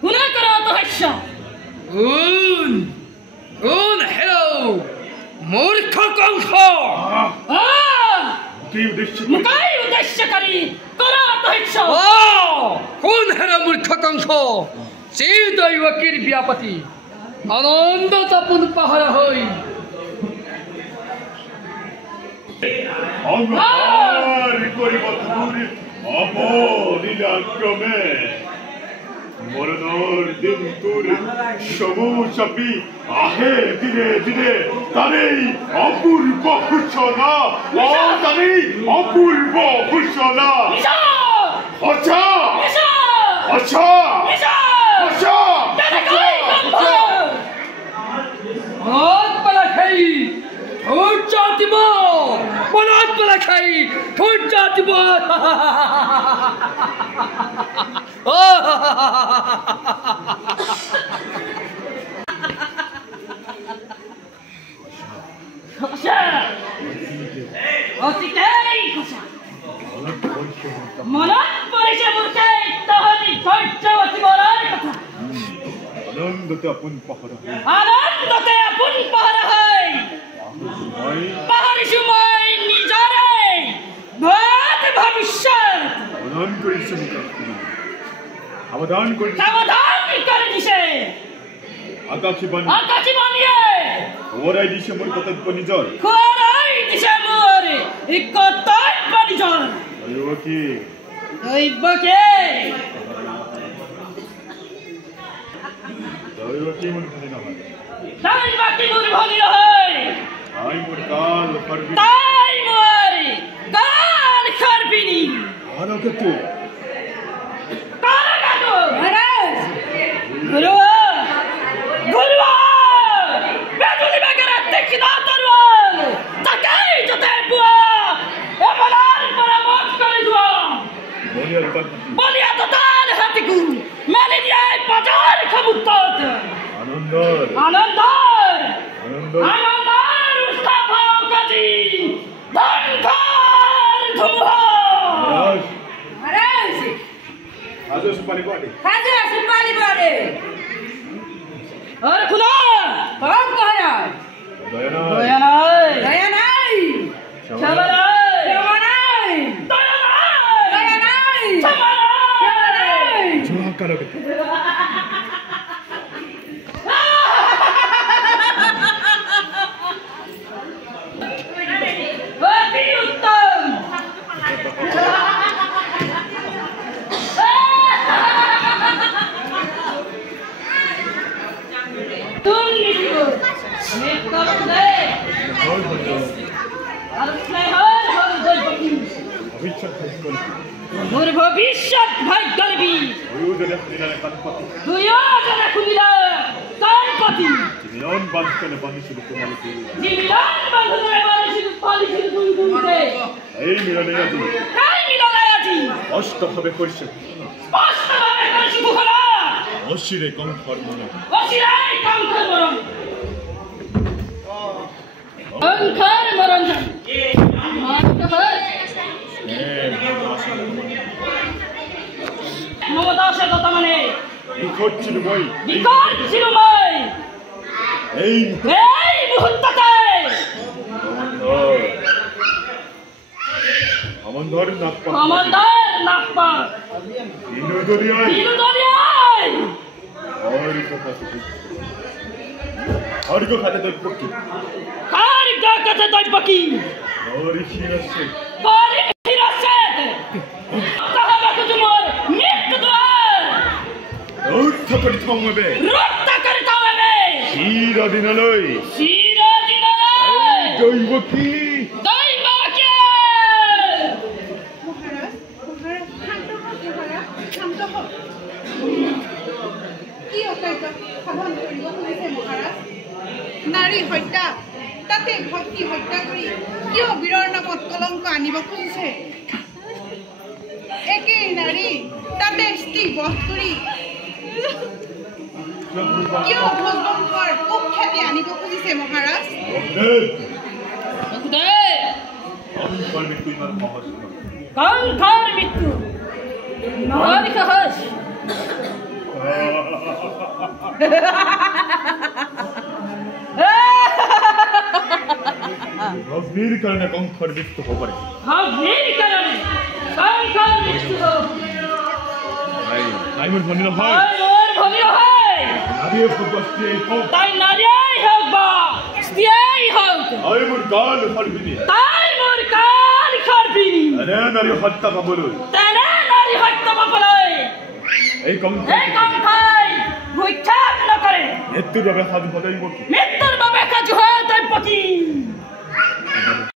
Kuna kara to hasha. Hello. Murkha kankha. Mukai udeshya kari kara to hasha. Kun hera murkha kankha. Chidai wakir vyapati. Ananda tapun pahara hoi. Angkari kori baturi amo nilakrame moranor din tur shamu shapi ahe dire tarei apurba khushona tarei apurba khushona acha Hot palakai, hot jatibo, hot palakai, hot jatibo. Anandate apun pahara hai. Pahari shumai nijare. Bhat bhavishyat. Avadhan kori kare dise. Akashi bani. Orai dise mor kotat panijor. Khorai dise mor ikotat panijor. Ayoki. Ayoki mon khani na hai. Dai baki mor bhani hai. Ai mor kal parbi. Dai mor kal kharbini. Anakatu. Karagato. Maharaj. Guru. Betuli bagara tekna tarwal. Takai jote bua. Emalar paramot kare dua. Bolia total hatiku. Malinia bajar khabutat. Anandar. Uska bhau kaji. Dhankar dhumha. Maharaj. Hajo supali bade. Aur khuda. Kaam kahara. Daya Nahi. Shama nahi. Jua karo ke. Ati uttam. Tum niku. Nekam de. Mor bhavishyat bhagyarbi. Duyodhana kunila kanpati. Jimilan bandhane bandhilu tumali. Duyudute. Ei milane aji. Ashta bhabe korise. Bukhara. Oshire kankar mona. Kankar maran. Momadasha datamane. Bikot chilumai. Ei muhurtate. Amandar nakpa. Dinu doriyai. Hariko khate doi paki. Ori khirase. Kahaba kutumor nikdwar. Rutta karitaumebe. Shira dinaloi. Doi paki. নারী হত্যা তাতে ভক্তি হত্যা কৰি কিয় বীৰৰ নামত কলংক আনিব খুজিছে একেই নাৰী তাতে স্ত্ৰী বধ কৰি কিয় ভোজবংশৰ কুখ্যাতি আনিব খুজিছে মহাৰাজ মৃত্যু ইমান সহজ নহয়। কংসৰ মৃত্যু নহয় সহজ। অগ্নিৰ কাৰণে কংসৰ মৃত্যু হ'ব পাৰে। অগ্নিৰ কাৰণে কংসৰ মৃত্যু হ'ব। তাই মোৰ ভনী নহয়, তাই মোৰ ভনী নহয়। নাৰীয়ে ভগৱতীয়ে হওক, তাই নাৰীয়েই হওক বা স্ত্ৰীয়েই হওক, তাই মোৰ গাল সৰ্বিনী। তাই মোৰ কাল সৰ্বিনী। এনে নাৰী হত্যা পাবলৈ তেনে নাৰী হত্যা পাবলৈ এই কংস এই কংসই ভূক্ষেপ নকৰে। মৃত্যুৰ বাবে সাজু সদায় মোৰ মৃত্যুৰ বাবে সাজু হয় তাই পতি।